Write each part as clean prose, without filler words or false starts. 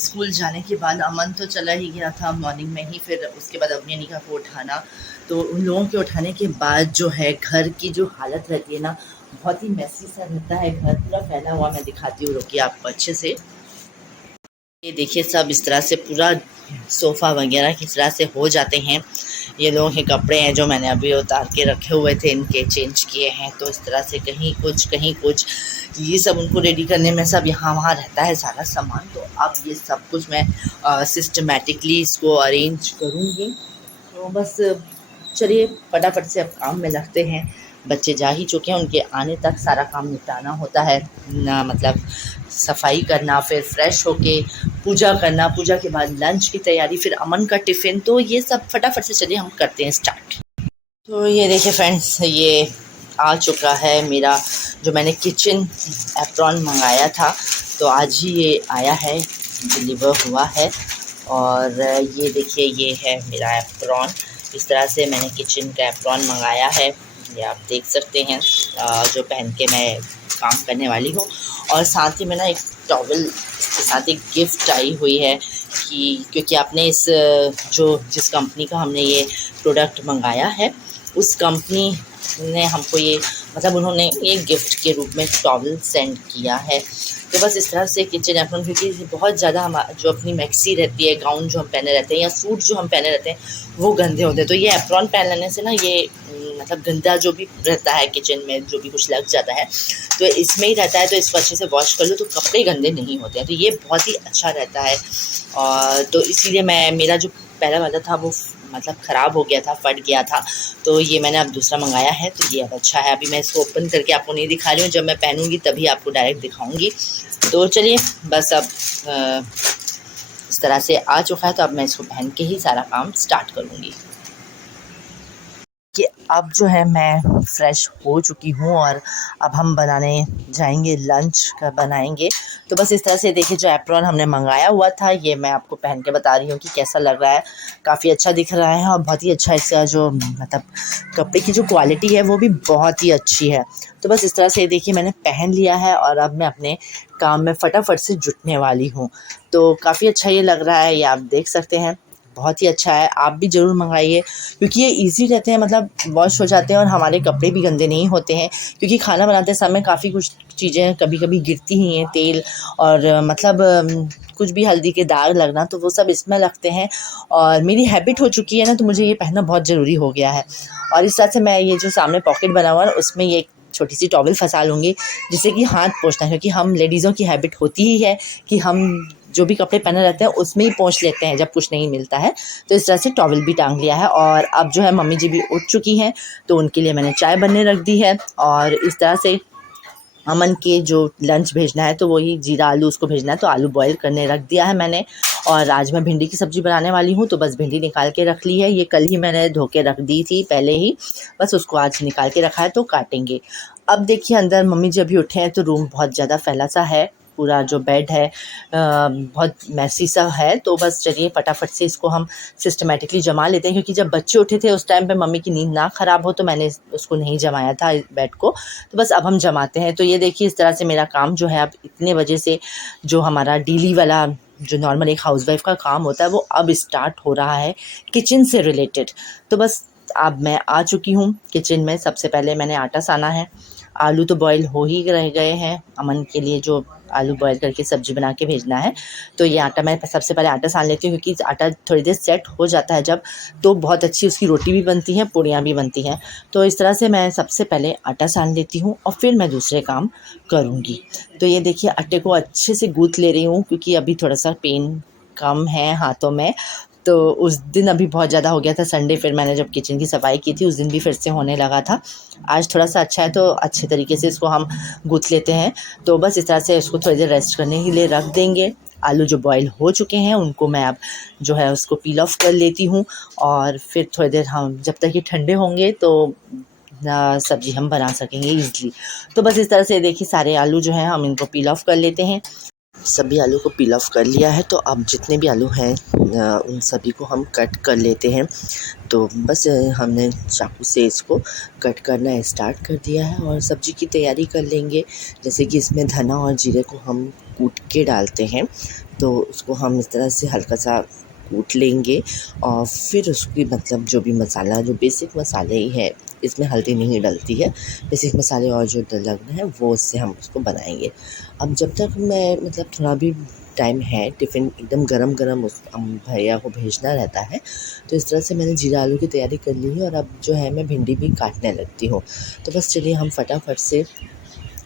School जाने के बाद अमन तो चला ही गया था मॉर्निंग में ही, फिर उसके बाद अपनी निका को उठाना, तो उन लोगों के उठाने के बाद जो है घर की जो हालत रहती है ना, बहुत ही मैसी सा रहता है, घर पूरा फैला हुआ। मैं दिखाती हूँ, रुकिए आपको अच्छे से। ये देखिए, सब इस तरह से पूरा सोफ़ा वगैरह किस तरह से हो जाते हैं। ये लोगों के कपड़े हैं जो मैंने अभी उतार के रखे हुए थे, इनके चेंज किए हैं। तो इस तरह से कहीं कुछ ये सब उनको रेडी करने में सब यहाँ वहाँ रहता है सारा सामान। तो अब ये सब कुछ मैं सिस्टमेटिकली इसको अरेंज करूँगी। तो बस चलिए फटाफट से अब काम में लगते हैं। बच्चे जा ही चुके हैं, उनके आने तक सारा काम निपटाना होता है ना, मतलब सफाई करना, फिर फ्रेश होके पूजा करना, पूजा के बाद लंच की तैयारी, फिर अमन का टिफ़िन। तो ये सब फटाफट से चलिए हम करते हैं स्टार्ट। तो ये देखिए फ्रेंड्स, ये आ चुका है मेरा जो मैंने किचन एप्रॉन मंगाया था, तो आज ही ये आया है, डिलीवर हुआ है। और ये देखिए, ये है मेरा एप्रॉन। इस तरह से मैंने किचन का एप्रॉन मंगाया है, ये आप देख सकते हैं, जो पहन के मैं काम करने वाली हूँ। और साथ ही में ना एक टॉवल इसके साथ एक गिफ्ट आई हुई है, कि क्योंकि आपने जिस कंपनी का हमने ये प्रोडक्ट मंगाया है, उस कंपनी ने हमको ये, मतलब उन्होंने एक गिफ्ट के रूप में टॉवल सेंड किया है। तो बस इस तरह से किचन एप्रॉन, क्योंकि बहुत ज़्यादा हम जो अपनी मैक्सी रहती है, गाउन जो हम पहने रहते हैं या सूट जो हम पहने रहते हैं, वो गंदे होते हैं। तो ये एप्रॉन पहन लेने से ना, ये मतलब गंदा जो भी रहता है किचन में, जो भी कुछ लग जाता है, तो इसमें ही रहता है। तो इसको अच्छे से वॉश कर लो तो कपड़े गंदे नहीं होते हैं। तो ये बहुत ही अच्छा रहता है। और तो इसीलिए मेरा जो पहला वाला था वो मतलब ख़राब हो गया था, फट गया था। तो ये मैंने अब दूसरा मंगाया है, तो ये अब अच्छा है। अभी मैं इसको ओपन करके आपको नहीं दिखा रही हूँ, जब मैं पहनूँगी तभी आपको डायरेक्ट दिखाऊँगी। तो चलिए बस अब इस तरह से आ चुका है, तो अब मैं इसको पहन के ही सारा काम स्टार्ट करूँगी। कि अब जो है मैं फ़्रेश हो चुकी हूँ और अब हम बनाने जाएंगे, लंच का बनाएंगे। तो बस इस तरह से देखिए, जो एप्रॉन हमने मंगाया हुआ था, ये मैं आपको पहन के बता रही हूँ कि कैसा लग रहा है। काफ़ी अच्छा दिख रहा है और बहुत ही अच्छा इसका जो मतलब कपड़े की जो क्वालिटी है वो भी बहुत ही अच्छी है। तो बस इस तरह से देखिए, मैंने पहन लिया है और अब मैं अपने काम में फटाफट से जुटने वाली हूँ। तो काफ़ी अच्छा ये लग रहा है, ये आप देख सकते हैं, बहुत ही अच्छा है। आप भी ज़रूर मंगाइए, क्योंकि ये इजी रहते हैं, मतलब वॉश हो जाते हैं और हमारे कपड़े भी गंदे नहीं होते हैं। क्योंकि खाना बनाते समय काफ़ी कुछ चीज़ें कभी कभी गिरती ही हैं, तेल और मतलब कुछ भी हल्दी के दाग लगना, तो वो सब इसमें लगते हैं। और मेरी हैबिट हो चुकी है ना, तो मुझे ये पहनना बहुत ज़रूरी हो गया है। और इस तरह से मैं ये जो सामने पॉकेट बना हुआ है, उसमें ये छोटी सी टॉवल फंसा लूँगी, जिससे कि हाथ पोंछना, क्योंकि हम लेडीज़ों की हैबिट होती ही है कि हम जो भी कपड़े पहने रहते हैं उसमें ही पोंछ लेते हैं जब कुछ नहीं मिलता है। तो इस तरह से टॉवल भी टांग लिया है। और अब जो है मम्मी जी भी उठ चुकी हैं, तो उनके लिए मैंने चाय बनने रख दी है। और इस तरह से अमन के जो लंच भेजना है, तो वही जीरा आलू उसको भेजना है, तो आलू बॉईल करने रख दिया है मैंने। और आज मैं भिंडी की सब्ज़ी बनाने वाली हूँ, तो बस भिंडी निकाल के रख ली है। ये कल ही मैंने धो के रख दी थी पहले ही, बस उसको आज निकाल के रखा है, तो काटेंगे। अब देखिए, अंदर मम्मी जी अभी उठे हैं, तो रूम बहुत ज़्यादा फैला सा है, पूरा जो बेड है बहुत मैसी सा है। तो बस चलिए फटाफट से इसको हम सिस्टमेटिकली जमा लेते हैं, क्योंकि जब बच्चे उठे थे उस टाइम पे मम्मी की नींद ना ख़राब हो, तो मैंने उसको नहीं जमाया था बेड को। तो बस अब हम जमाते हैं। तो ये देखिए, इस तरह से मेरा काम जो है अब इतने बजे से, जो हमारा डेली वाला जो नॉर्मल एक हाउसवाइफ का काम होता है, वो अब स्टार्ट हो रहा है किचन से रिलेटेड। तो बस अब मैं आ चुकी हूँ किचन में। सबसे पहले मैंने आटा साना है, आलू तो बॉईल हो ही रह गए हैं, अमन के लिए जो आलू बॉईल करके सब्ज़ी बना के भेजना है। तो ये आटा मैं सबसे पहले आटा सान लेती हूँ, क्योंकि आटा थोड़ी देर सेट हो जाता है जब, तो बहुत अच्छी उसकी रोटी भी बनती है, पूड़ियाँ भी बनती हैं। तो इस तरह से मैं सबसे पहले आटा सान लेती हूँ और फिर मैं दूसरे काम करूँगी। तो ये देखिए, आटे को अच्छे से गूँथ ले रही हूँ, क्योंकि अभी थोड़ा सा पेन कम है हाथों में। तो उस दिन अभी बहुत ज़्यादा हो गया था, संडे फिर मैंने जब किचन की सफाई की थी, उस दिन भी फिर से होने लगा था। आज थोड़ा सा अच्छा है, तो अच्छे तरीके से इसको हम गूँथ लेते हैं। तो बस इस तरह से इसको थोड़ी देर रेस्ट करने के लिए रख देंगे। आलू जो बॉईल हो चुके हैं, उनको मैं अब जो है उसको पील ऑफ कर लेती हूँ। और फिर थोड़ी देर हम जब तक ये ठंडे होंगे, तो सब्ज़ी हम बना सकेंगे ईज़िली। तो बस इस तरह से देखिए, सारे आलू जो हैं हम इनको पील ऑफ कर लेते हैं। सभी आलू को पील ऑफ कर लिया है। तो अब जितने भी आलू हैं उन सभी को हम कट कर लेते हैं। तो बस हमने चाकू से इसको कट करना स्टार्ट कर दिया है और सब्ज़ी की तैयारी कर लेंगे। जैसे कि इसमें धना और जीरे को हम कूट के डालते हैं, तो उसको हम इस तरह से हल्का सा कूट लेंगे और फिर उसकी मतलब जो भी मसाला, जो बेसिक मसाले ही है, इसमें हल्दी नहीं डलती है, बेसिक मसाले और जो लगना है वो उससे हम उसको बनाएंगे। अब जब तक मैं मतलब थोड़ा भी टाइम है, टिफ़िन एकदम गरम उस भैया को भेजना रहता है, तो इस तरह से मैंने जीरा आलू की तैयारी कर ली है और अब जो है मैं भिंडी भी काटने लगती हूँ। तो बस चलिए हम फटाफट से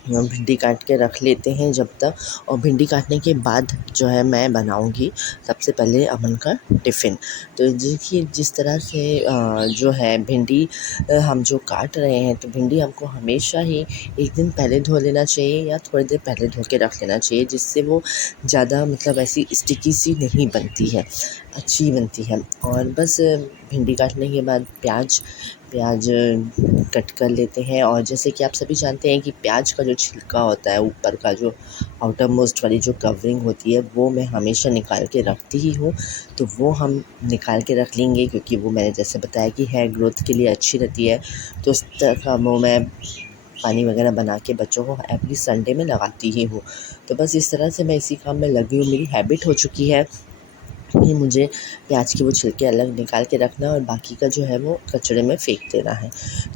भिंडी काट के रख लेते हैं जब तक। और भिंडी काटने के बाद जो है मैं बनाऊंगी सबसे पहले अमन का टिफ़िन। तो देखिए जिस तरह से जो है भिंडी हम जो काट रहे हैं, तो भिंडी हमको हमेशा ही एक दिन पहले धो लेना चाहिए या थोड़ी देर पहले धो के रख लेना चाहिए, जिससे वो ज़्यादा मतलब ऐसी स्टिकी सी नहीं बनती है, अच्छी बनती है। और बस भिंडी काटने के बाद प्याज कट कर लेते हैं। और जैसे कि आप सभी जानते हैं कि प्याज का जो छिलका होता है, ऊपर का जो आउटर मोस्ट वाली जो कवरिंग होती है, वो मैं हमेशा निकाल के रखती ही हूँ। तो वो हम निकाल के रख लेंगे, क्योंकि वो मैंने जैसे बताया कि हेयर ग्रोथ के लिए अच्छी रहती है। तो उस तरह का वो मैं पानी वगैरह बना के बच्चों को एवरी संडे में लगाती ही हूँ। तो बस इस तरह से मैं इसी काम में लगी हूँ। मेरी हैबिट हो चुकी है कि मुझे प्याज के वो छिलके अलग निकाल के रखना है और बाकी का जो है वो कचड़े में फेंक देना है।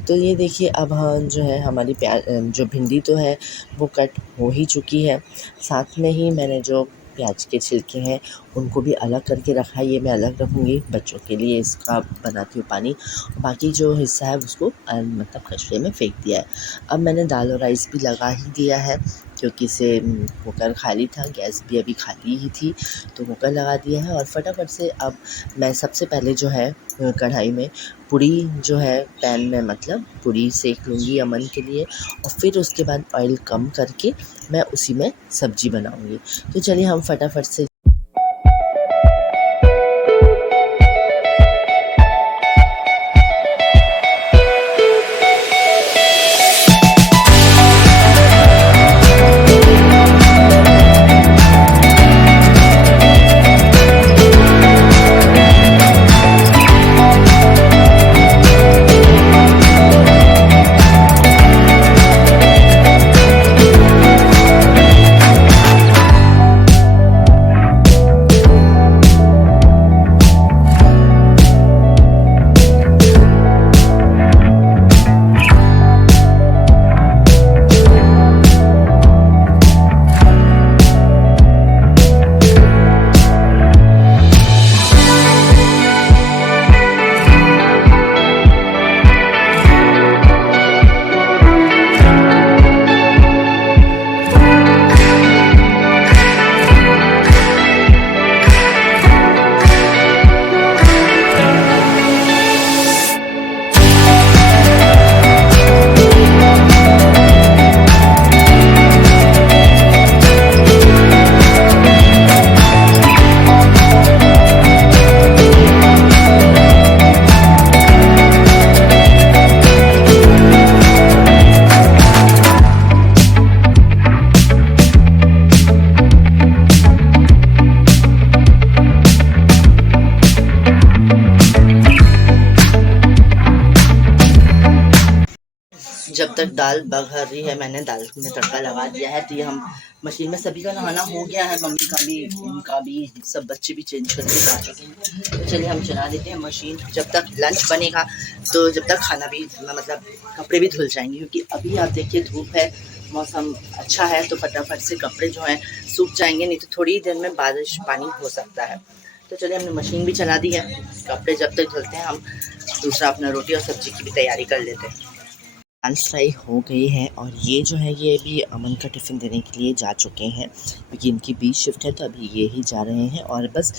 तो ये देखिए अब हम जो है हमारी जो भिंडी तो है वो कट हो ही चुकी है। साथ में ही मैंने जो प्याज के छिलके हैं उनको भी अलग करके रखा है, ये मैं अलग रखूँगी बच्चों के लिए, इसका बनाती हूँ पानी। बाकी जो हिस्सा है उसको मतलब कचरे में फेंक दिया है। अब मैंने दाल और राइस भी लगा ही दिया है, क्योंकि इसे कुकर खाली था, गैस भी अभी खाली ही थी, तो कुकर लगा दिया है। और फटाफट से अब मैं सबसे पहले जो है कढ़ाई में पूड़ी जो है पैन में मतलब पूड़ी सेक लूँगी अमन के लिए, और फिर उसके बाद ऑयल कम करके मैं उसी में सब्ज़ी बनाऊँगी। तो चलिए हम फटाफट से जब तक दाल बघर रही है, मैंने दाल में तड़का लगा दिया है। तो ये हम मशीन में सभी का नहाना हो गया है, मम्मी का भी, उनका भी, सब बच्चे भी चेंज करके जा चुके हैं। तो चलिए हम चला देते हैं मशीन, जब तक लंच बनेगा तो जब तक खाना भी मतलब कपड़े भी धुल जाएंगे, क्योंकि अभी आप देखिए धूप है, मौसम अच्छा है, तो फटाफट से कपड़े जो हैं सूख जाएंगे, नहीं तो थोड़ी ही देर में बारिश पानी हो सकता है। तो चलिए हमने मशीन भी चला दी है, कपड़े जब तक धुलते हैं हम दूसरा अपना रोटी और सब्जी की भी तैयारी कर लेते हैं। दाल फ्राई हो गई है और ये जो है ये अभी अमन का टिफ़िन देने के लिए जा चुके हैं, क्योंकि इनकी बीच शिफ्ट है, तो अभी ये ही जा रहे हैं। और बस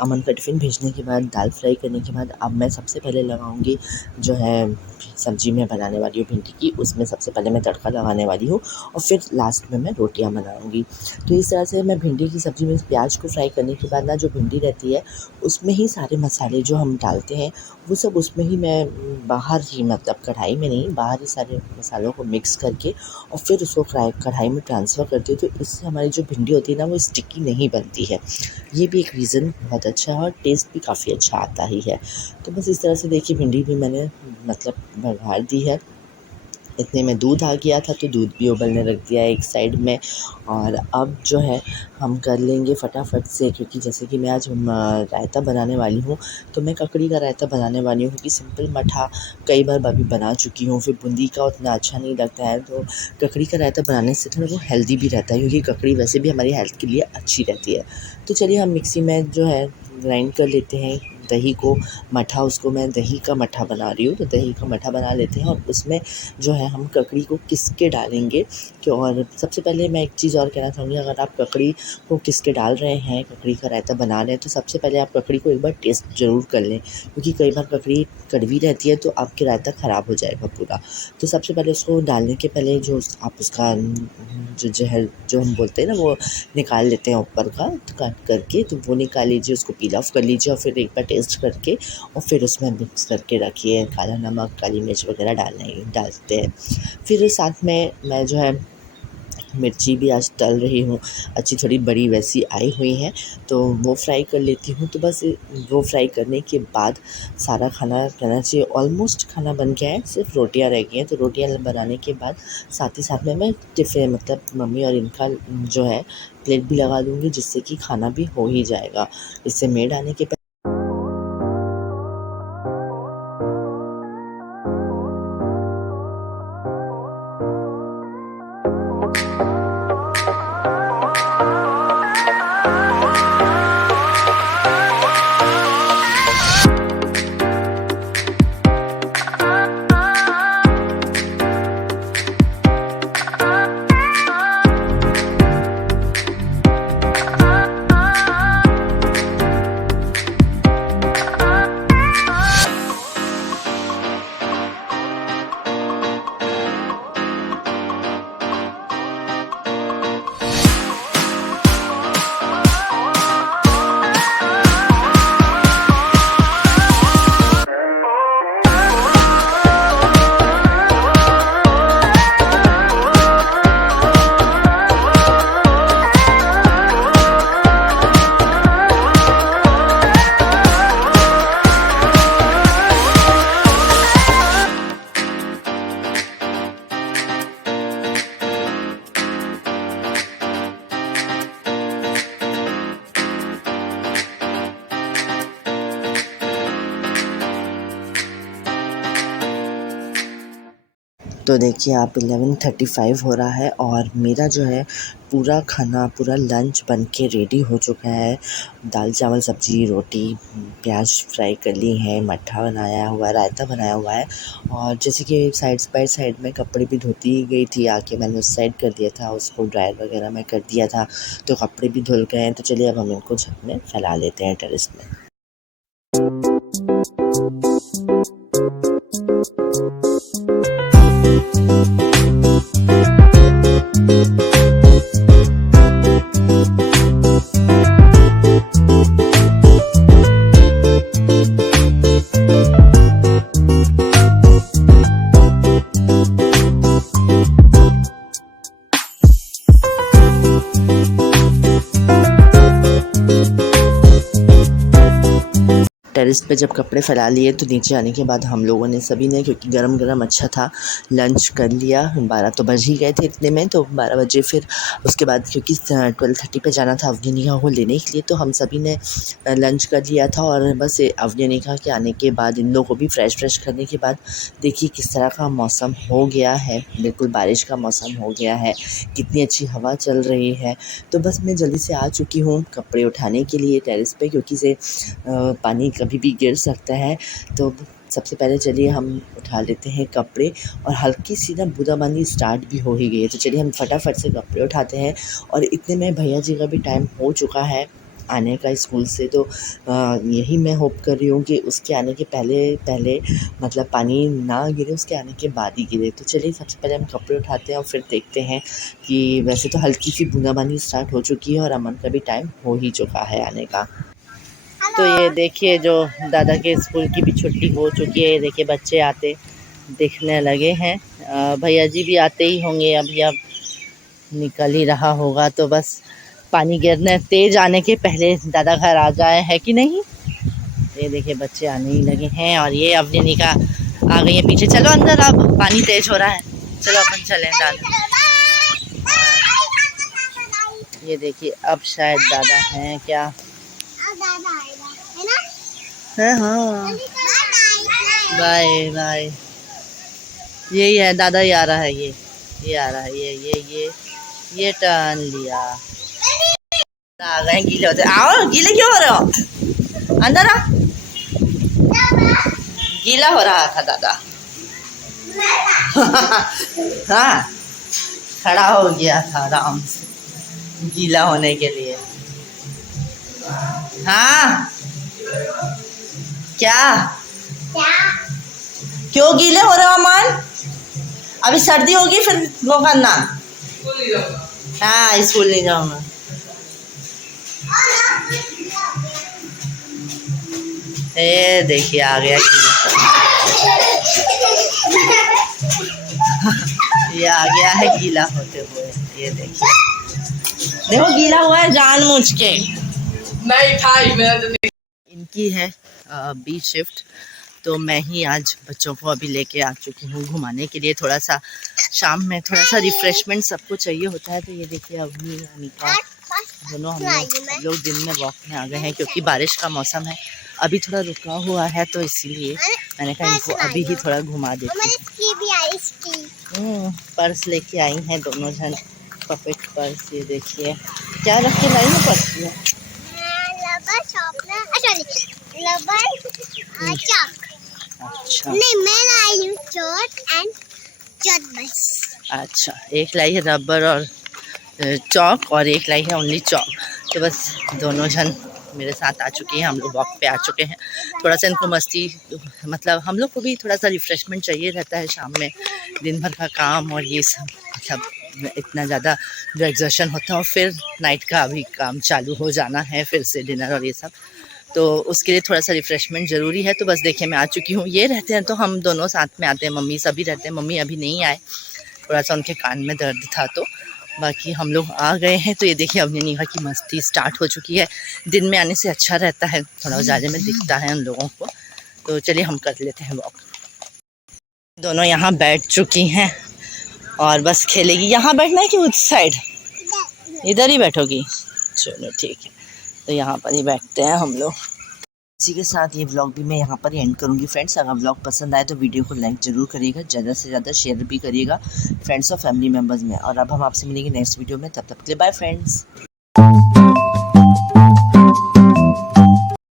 अमन का टिफ़िन भेजने के बाद, दाल फ्राई करने के बाद, अब मैं सबसे पहले लगाऊंगी जो है सब्ज़ी में बनाने वाली हूँ भिंडी की, उसमें सबसे पहले मैं तड़का लगाने वाली हूँ और फिर लास्ट में मैं रोटियाँ बनाऊँगी। तो इस तरह से मैं भिंडी की सब्ज़ी में प्याज को फ्राई करने के बाद ना जो भिंडी रहती है उसमें ही सारे मसाले जो हम डालते हैं वो सब उसमें ही मैं बाहर ही मतलब कढ़ाई में नहीं, बाहर ही सारे मसालों को मिक्स करके और फिर उसको कढ़ाई में ट्रांसफ़र करती हूँ, तो इससे हमारी जो भिंडी होती है ना वो स्टिकी नहीं बनती है। ये भी एक रीज़न बहुत अच्छा है और टेस्ट भी काफ़ी अच्छा आता ही है। तो बस इस तरह से देखिए भिंडी भी मैंने मतलब बघार दी है। इतने में दूध आ गया था तो दूध भी उबलने रख दिया है एक साइड में। और अब जो है हम कर लेंगे फटाफट से, क्योंकि जैसे कि मैं आज रायता बनाने वाली हूँ, तो मैं ककड़ी का रायता बनाने वाली हूँ, क्योंकि सिंपल मठा कई बार अभी बना चुकी हूँ, फिर बूंदी का उतना अच्छा नहीं लगता है। तो ककड़ी का रायता बनाने से थोड़ा वो हेल्दी भी रहता है, क्योंकि ककड़ी वैसे भी हमारी हेल्थ के लिए अच्छी रहती है। तो चलिए हम मिक्सी में जो है ग्राइंड कर लेते हैं दही को, मठा उसको मैं दही का मठा बना रही हूँ, तो दही का मठा बना लेते हैं और उसमें जो है हम ककड़ी को किस के डालेंगे। कि और सबसे पहले मैं एक चीज़ और कहना चाहूँगी, अगर आप ककड़ी को किस के डाल रहे हैं, ककड़ी का रायता बना रहे हैं, तो सबसे पहले आप ककड़ी को एक बार टेस्ट ज़रूर कर लें, क्योंकि कई बार ककड़ी कड़वी रहती है तो आपके रायता ख़राब हो जाएगा पूरा। तो सबसे पहले उसको डालने के पहले जो आप उसका जो जहर जो हम बोलते हैं ना वो निकाल लेते हैं ऊपर का कट करके, तो वो निकाल लीजिए, उसको पील ऑफ कर लीजिए और फिर एक बार टेस्ट करके और फिर उसमें मिक्स करके रखिए। काला नमक, काली मिर्च वगैरह डालते हैं। फिर साथ में मैं जो है मिर्ची भी आज तल रही हूँ, अच्छी थोड़ी बड़ी वैसी आई हुई हैं, तो वो फ्राई कर लेती हूँ। तो बस वो फ्राई करने के बाद सारा खाना रहना चाहिए। ऑलमोस्ट खाना बन गया है, सिर्फ रोटियां रह गई हैं। तो रोटियां बनाने के बाद साथ ही साथ में मैं टिफ़िन मतलब मम्मी और इनका जो है प्लेट भी लगा दूँगी, जिससे कि खाना भी हो ही जाएगा। इससे मेड आने के तो देखिए आप 11:35 हो रहा है और मेरा जो है पूरा खाना, पूरा लंच बन के रेडी हो चुका है। दाल चावल सब्ज़ी रोटी, प्याज फ्राई कर ली है, मट्ठा बनाया हुआ है, रायता बनाया हुआ है। और जैसे कि साइड्स बाय साइड में कपड़े भी धोती गई थी, आके मैंने उस साइड कर दिया था, उसको ड्रायर वगैरह में कर दिया था, तो कपड़े भी धुल गए हैं। तो चलिए अब हम इनको छत में फैला लेते हैं, टेरेस में। टेरेस पे जब कपड़े फैला लिए तो नीचे आने के बाद हम लोगों ने सभी ने, क्योंकि गरम-गरम अच्छा था, लंच कर लिया। 12 तो बज ही गए थे इतने में, तो 12 बजे फिर उसके बाद क्योंकि 12:30 पे जाना था अवनीका को लेने के लिए, तो हम सभी ने लंच कर लिया था। और बस अवनीका के आने के बाद इन लोगों को भी फ्रेश करने के बाद देखिए किस तरह का मौसम हो गया है, बिल्कुल बारिश का मौसम हो गया है, कितनी अच्छी हवा चल रही है। तो बस मैं जल्दी से आ चुकी हूँ कपड़े उठाने के लिए टेरेस पे, क्योंकि से पानी कभी भी गिर सकता है। तो सबसे पहले चलिए हम उठा लेते हैं कपड़े, और हल्की सी ना बूंदाबांदी स्टार्ट भी हो ही गई है। तो चलिए हम फटाफट से कपड़े उठाते हैं। और इतने में भैया जी का भी टाइम हो चुका है आने का स्कूल से, तो यही मैं होप कर रही हूँ कि उसके आने के पहले मतलब पानी ना गिरे, उसके आने के बाद ही गिरे। तो चलिए सबसे पहले हम कपड़े उठाते हैं और फिर देखते हैं कि वैसे तो हल्की सी बूंदाबांदी स्टार्ट हो चुकी है और अमन का भी टाइम हो ही चुका है आने का। तो ये देखिए जो दादा के स्कूल की भी छुट्टी हो चुकी है। ये देखिए बच्चे आते दिखने लगे हैं। भैया जी भी आते ही होंगे अभी, अब निकल ही रहा होगा। तो बस पानी गिरने तेज आने के पहले दादा घर आ जाए, है कि नहीं। ये देखिए बच्चे आने ही लगे हैं और ये अपनी निका आ गई है पीछे। चलो अंदर, अब पानी तेज हो रहा है, चलो अपन चलें दादा। ये देखिए अब शायद दादा हैं क्या। है हाँ, बाय बाय। यही है दादा ही आ रहा है, ये आ रहा है, ये टर्न लिया। आ गए गीले होते, आओ गीले क्यों हो रहे हो, अंदर आ। गीला हो रहा था दादा। हाँ, खड़ा हो गया था आराम से गीला होने के लिए। हाँ क्या क्यों गीले हो रहे हो अमन, अभी सर्दी होगी फिर वो करना। हाँ स्कूल नहीं जाऊंगा। ये देखिए आ गया ये आ गया है गीला होते हुए। ये देखिए, देखो गीला हुआ है जानबूझ के। इनकी है बी शिफ्ट, तो मैं ही आज बच्चों को अभी लेके आ चुकी हूँ घुमाने के लिए। थोड़ा सा शाम में थोड़ा सा रिफ्रेशमेंट सबको चाहिए होता है। तो ये देखिए अभी अनिका दोनों हम लोग दिन में वॉक में आ गए हैं, क्योंकि बारिश का मौसम है, अभी थोड़ा रुका हुआ है, तो इसीलिए मैंने कहा इनको अभी ही थोड़ा घुमा देती हूँ। पर्स लेके आई हैं दोनों जन, पपेट पर्स। ये देखिए क्या रख के लाई है पर्स में, अच्छा नहीं मैं लाई हूँ चोट एंड चोट बस। अच्छा, एक लाई है रबर और चौक और एक लाई है ओनली चौक। तो बस दोनों जन मेरे साथ आ चुकी हैं, हम लोग वॉक पे आ चुके हैं। थोड़ा सा इनको मस्ती, मतलब हम लोग को भी थोड़ा सा रिफ़्रेशमेंट चाहिए रहता है शाम में, दिन भर का काम और ये सब, मतलब इतना ज़्यादा जो एग्जर्शन होता है, और फिर नाइट का अभी काम चालू हो जाना है, फिर से डिनर और ये सब, तो उसके लिए थोड़ा सा रिफ़्रेशमेंट ज़रूरी है। तो बस देखिए मैं आ चुकी हूँ। ये रहते हैं तो हम दोनों साथ में आते हैं, मम्मी सभी रहते हैं। मम्मी अभी नहीं आए, थोड़ा सा उनके कान में दर्द था, तो बाकी हम लोग आ गए हैं। तो ये देखिए अब निका की मस्ती स्टार्ट हो चुकी है। दिन में आने से अच्छा रहता है, थोड़ा उजाले में दिखता है उन लोगों को। तो चलिए हम कर लेते हैं वॉक। दोनों यहाँ बैठ चुकी हैं और बस खेलेगी। यहाँ बैठना है कि उस साइड, इधर ही बैठोगी, चलो ठीक है। तो यहाँ पर ही बैठते हैं हम लोग। इसी के साथ ये व्लॉग भी मैं यहाँ पर ही एंड करूँगी फ्रेंड्स। अगर व्लॉग पसंद आए तो वीडियो को लाइक ज़रूर करिएगा, ज़्यादा से ज़्यादा शेयर भी करिएगा फ्रेंड्स और फैमिली मेम्बर्स में। और अब हम आपसे मिलेंगे नेक्स्ट वीडियो में, तब तक के लिए बाय फ्रेंड्स।